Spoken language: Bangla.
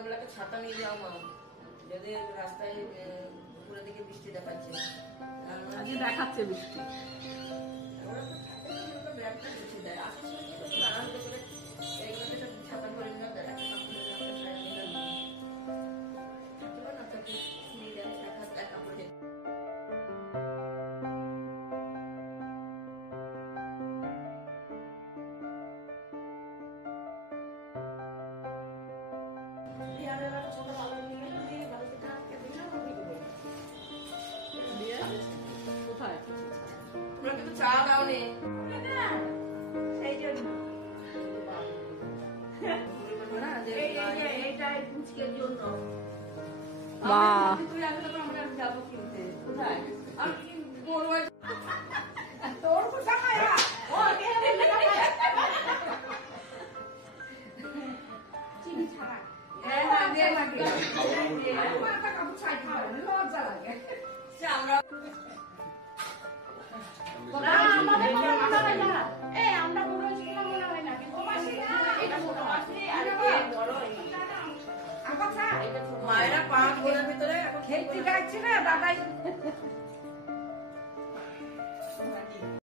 সন্ধ্যাবেলা একটা ছাতা নিয়ে যাও মা, যদি রাস্তায় দুপুরের দিকে বৃষ্টি দেখাচ্ছে, আজকে দেখাচ্ছে বৃষ্টি। ব্যাগটা গুছিয়ে দেয়, আসার সময় আনন্দ করে এগুলোকে সব ছাতা করে নিলাম, দেখা না তাকে নিয়ে যায় এক কাপড়ে। কোথায় তোমরা কিন্তু চা দাওনি, সেই জন্য এইটাই পুচকের জন্য। তুই আগে তখন আমরা যাবো কিনতে, কোথায় আর কি বলবো, তোর কোথা খায়া ও চিনি ছাড়া মাথা কাপড় ছাই খাওয়া লজ্জা লাগে। আমরা আমরা বড় ছিলাম মনে হয় না, কিন্তু মায়েরা 5 বোনের ভিতরে খেতে যাচ্ছে না দাদাই